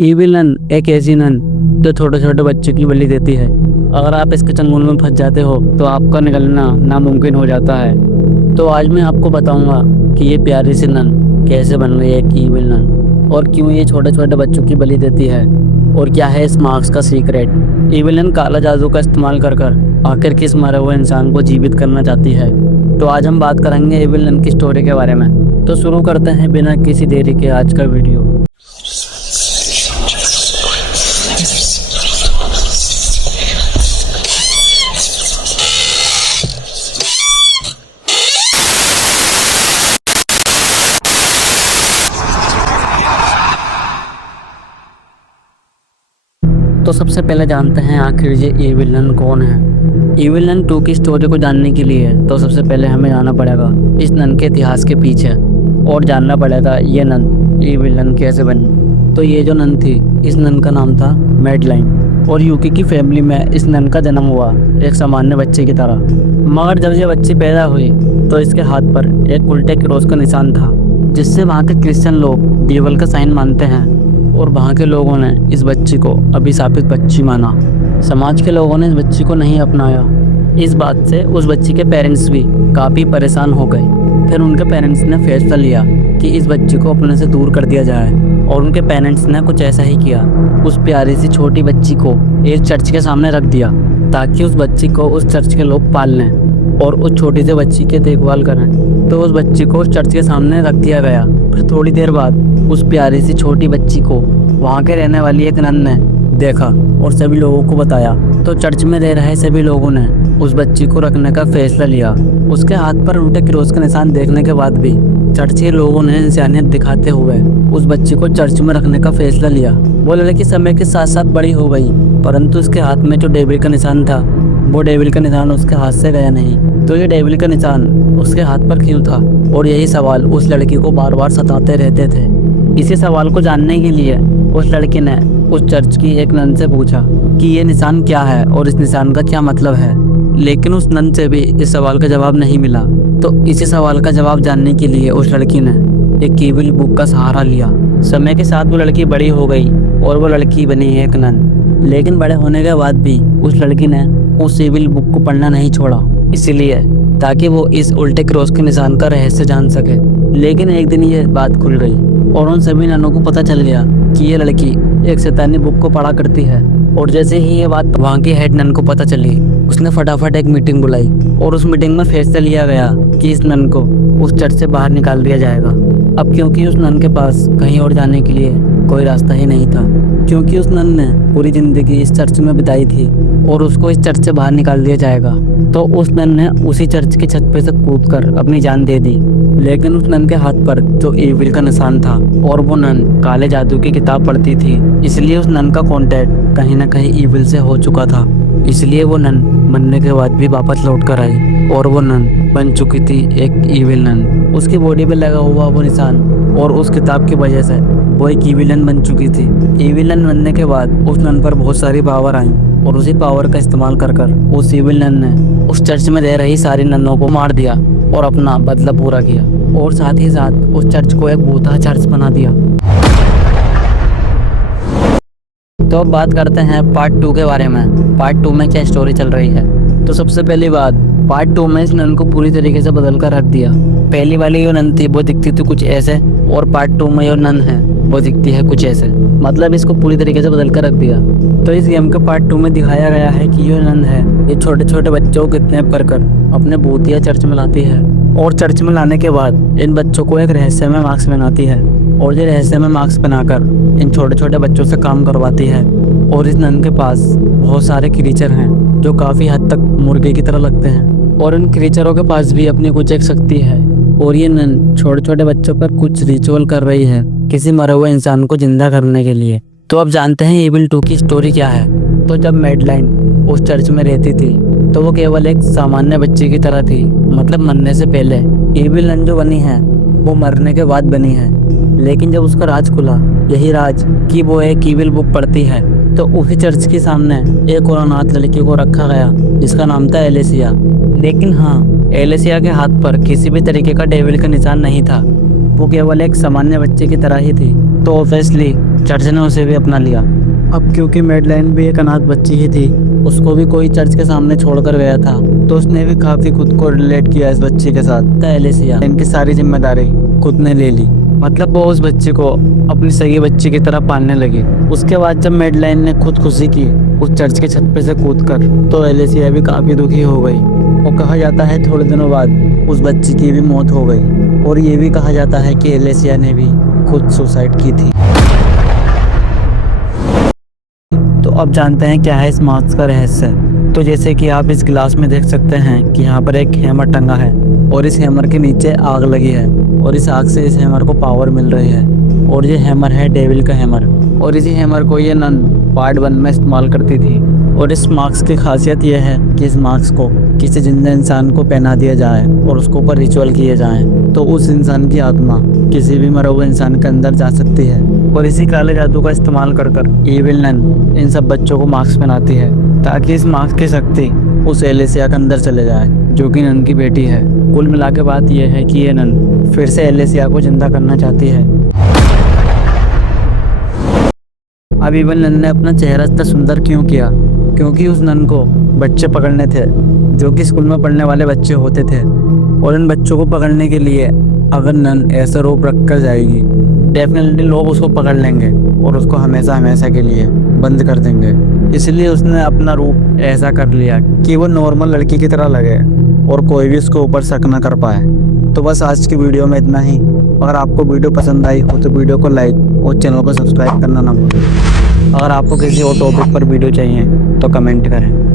Evil nun एक ऐसी none जो छोटे छोटे बच्चों की बलि देती है। अगर आप इसके चंगुल में फंस जाते हो तो आपका निकलना नामुमकिन हो जाता है। तो आज मैं आपको बताऊंगा कि ये प्यारी सी नन कैसे बन रही है एक ईविल नन, और क्यों ये छोटे छोटे बच्चों की बलि देती है, और क्या है इस मार्क्स का सीक्रेट। ईविल नन काला जादू का इस्तेमाल कर आखिर किस मरे हुए इंसान को जीवित करना चाहती है। तो आज हम बात करेंगे ईविल नन की स्टोरी के बारे में। तो शुरू करते हैं बिना किसी देरी के आज का वीडियो। तो सबसे पहले जानते हैं आखिर ये ईविल नन कौन है। ईविल नन 2 की स्टोरी को जानने के लिए तो सबसे पहले हमें जाना पड़ेगा इस नन के इतिहास के पीछे, और जानना पड़ेगा ये नन ईविल नन कैसे बनी। तो ये जो नन थी, इस नन का नाम था मैडलाइन, और यूकी की फैमिली में इस नन का जन्म हुआ एक सामान्य बच्चे की तरह। मगर जब ये बच्ची पैदा हुई तो इसके हाथ पर एक उल्टे क्रॉस का निशान था, जिससे वहाँ के क्रिश्चियन लोग डेविल का साइन मानते हैं, और वहाँ के लोगों ने इस बच्ची को अभिशापित बच्ची माना। समाज के लोगों ने इस बच्ची को नहीं अपनाया। इस बात से उस बच्ची के पेरेंट्स भी काफ़ी परेशान हो गए। फिर उनके पेरेंट्स ने फैसला लिया कि इस बच्ची को अपने से दूर कर दिया जाए, और उनके पेरेंट्स ने कुछ ऐसा ही किया। उस प्यारी सी छोटी बच्ची को एक चर्च के सामने रख दिया ताकि उस बच्ची को उस चर्च के लोग पाल लें और उस छोटी सी बच्ची की देखभाल करें। तो उस बच्ची को उस चर्च के सामने रख दिया गया। फिर थोड़ी देर बाद उस प्यारी सी छोटी बच्ची को वहाँ के रहने वाली एक नन ने देखा और सभी लोगों को बताया। तो चर्च में रह रहे सभी लोगों ने उस बच्ची को रखने का फैसला लिया। उसके हाथ पर उल्टे क्रॉस का निशान देखने के बाद भी चर्च के लोगों ने इंसानियत दिखाते हुए उस बच्ची को चर्च में रखने का फैसला लिया। वो लड़की समय के साथ साथ बड़ी हो गई, परंतु उसके हाथ में जो डेविल का निशान था, वो डेविल का निशान उसके हाथ से गया नहीं। तो ये डेविल का निशान उसके हाथ पर क्यों था, और यही सवाल उस लड़की को बार बार सताते रहते थे। इसी सवाल को जानने के लिए उस लड़की ने उस चर्च की एक नन से पूछा कि ये निशान क्या है और इस निशान का क्या मतलब है। लेकिन उस नन से भी इस सवाल का जवाब नहीं मिला। तो इसी सवाल का जवाब जानने के लिए उस लड़की ने एक ईविल बुक का सहारा लिया। समय के साथ वो लड़की बड़ी हो गई और वो लड़की बनी एक नन। लेकिन बड़े होने के बाद भी उस लड़की ने उस ईविल बुक को पढ़ना नहीं छोड़ा, इसलिए ताकि वो इस उल्टे क्रॉस के निशान का रहस्य जान सके। लेकिन एक दिन ये बात खुल गई और उन सभी ननों को पता चल गया कि ये लड़की एक शैतानी बुक को पढ़ा करती है। और जैसे ही ये बात वहाँ की हेड नन को पता चली, उसने फटाफट एक मीटिंग बुलाई, और उस मीटिंग में फैसला लिया गया कि इस नन को उस चर्च से बाहर निकाल दिया जाएगा। अब क्योंकि उस नन के पास कहीं और जाने के लिए कोई रास्ता ही नहीं था, क्योंकि उस नन ने पूरी जिंदगी इस चर्च में बिताई थी और उसको इस चर्च से बाहर निकाल दिया जाएगा। तो उस नन ने उसी चर्च की छत पे से कूदकर अपनी जान दे दी। लेकिन उस नन के हाथ पर जो ईविल का निशान था, और वो नन काले जादू की किताब पढ़ती थी, इसलिए उस नन का कॉन्टैक्ट कहीं ना कहीं ईविल से हो चुका था। इसलिए वो नन मरने के बाद भी वापस लौट कर आई, और वो नन बन चुकी थी एक ईविल नन। उसकी बॉडी पे लगा हुआ वो निशान और उस किताब की वजह से वो एक ईविल नन बन चुकी थी। ईविल नन बनने के बाद उस नन पर बहुत सारी पावर आई, और उसी पावर का इस्तेमाल कर उस ईविल नन ने उस चर्च में रह रही सारी ननों को मार दिया और अपना बदला पूरा किया, और साथ ही साथ उस चर्च को एक भूतहा चर्च बना दिया। तो अब बात करते हैं पार्ट 2 के बारे में। पार्ट 2 में क्या स्टोरी चल रही है। तो सबसे पहली बात, पार्ट 2 में इस नन को पूरी तरीके से बदल कर रख दिया। पहली वाली जो नन थी वो दिखती थी कुछ ऐसे, और पार्ट 2 में जो नन है वो दिखती है कुछ ऐसे। मतलब इसको पूरी तरीके से बदल कर रख दिया। तो इस गेम के पार्ट 2 में दिखाया गया है कि ये नन है, ये छोटे छोटे बच्चों को किडनैप कर अपने भूतिया चर्च में लाती है, और चर्च में लाने के बाद इन बच्चों को एक रहस्यमय मास्क बनाती है, और ये रहस्यमय मास्क बनाकर इन छोटे छोटे बच्चों से काम करवाती है। और इस नन के पास बहुत सारे क्रीचर हैं जो काफ़ी हद तक मुर्गे की तरह लगते हैं, और इन क्रीचरों के पास भी अपनी कुछ एक शक्ति है। और ये नन छोटे छोटे बच्चों पर कुछ रिचुअल कर रही है किसी मरे हुए इंसान को जिंदा करने के लिए। तो अब जानते हैं ईविल 2 की स्टोरी क्या है। तो जब मैडलाइन उस चर्च में रहती थी तो वो केवल एक सामान्य बच्ची की तरह थी, मतलब मरने से पहले। ईविल नन जो बनी है वो मरने के बाद बनी है। लेकिन जब उसका राज खुला, यही राज कि वो एक ईविल बुक पढ़ती है, तो उसी चर्च के सामने एक और अनाथ लड़की को रखा गया जिसका नाम था एलेसिया। लेकिन हाँ, एलेसिया के हाथ पर किसी भी तरीके का डेविल का निशान नहीं था, वो केवल एक सामान्य बच्चे की तरह ही थी। तो ऑब्वियसली चर्च ने उसे भी अपना लिया। अब क्योंकि मैडलाइन भी एक अनाथ बच्ची ही थी, उसको भी कोई चर्च के सामने छोड़कर गया था, तो उसने भी काफ़ी खुद को रिलेट किया इस बच्ची के साथ। एलिसिया इनकी सारी जिम्मेदारी खुद ने ले ली, मतलब वो उस बच्ची को अपनी सगी बच्ची की तरह पालने लगी। उसके बाद जब मैडलाइन ने खुदकुशी की उस चर्च के छत पे से कूदकर, तो एलिसिया भी काफ़ी दुखी हो गई। और कहा जाता है थोड़े दिनों बाद उस बच्ची की भी मौत हो गई। और ये भी कहा जाता है कि एलिसिया ने भी खुद सुसाइड की थी। तो अब जानते हैं क्या है इस मास्क का रहस्य। तो जैसे कि आप इस गिलास में देख सकते हैं कि यहाँ पर एक हैमर टंगा है और इस हैमर के नीचे आग लगी है और इस आग से इस हैमर को पावर मिल रही है। और ये हैमर है डेविल का हैमर, और इसी हैमर को ये नन पार्ट 1 में इस्तेमाल करती थी। और इस मास्क की खासियत यह है कि इस मास्क को किसी जिंदा इंसान को पहना दिया जाए और उसके ऊपर रिचुअल किए जाएं, तो उस इंसान की आत्मा किसी भी मरे हुए इंसान के अंदर जा सकती है। और इसी काले जादू का इस्तेमाल कर इविल नन इन सब बच्चों को मास्क पहनाती है, ताकि इस मास्क की शक्ति उस एलिसिया के अंदर चले जाए, जो कि नन की बेटी है। कुल मिला के बात यह है कि ये नन फिर से एलिसिया को जिंदा करना चाहती है। अब इविल नन ने अपना चेहरा इतना सुंदर क्यों किया? क्योंकि उस नन को बच्चे पकड़ने थे, जो कि स्कूल में पढ़ने वाले बच्चे होते थे। और इन बच्चों को पकड़ने के लिए अगर नन ऐसा रोप रख कर जाएगी, डेफिनेटली लोग उसको पकड़ लेंगे और उसको हमेशा हमेशा के लिए बंद कर देंगे। इसलिए उसने अपना रूप ऐसा कर लिया कि वो नॉर्मल लड़की की तरह लगे और कोई भी उसके ऊपर शक न कर पाए। तो बस आज की वीडियो में इतना ही। अगर आपको वीडियो पसंद आई हो तो वीडियो को लाइक और चैनल को सब्सक्राइब करना ना भूलें। अगर आपको किसी और टॉपिक पर वीडियो चाहिए तो कमेंट करें।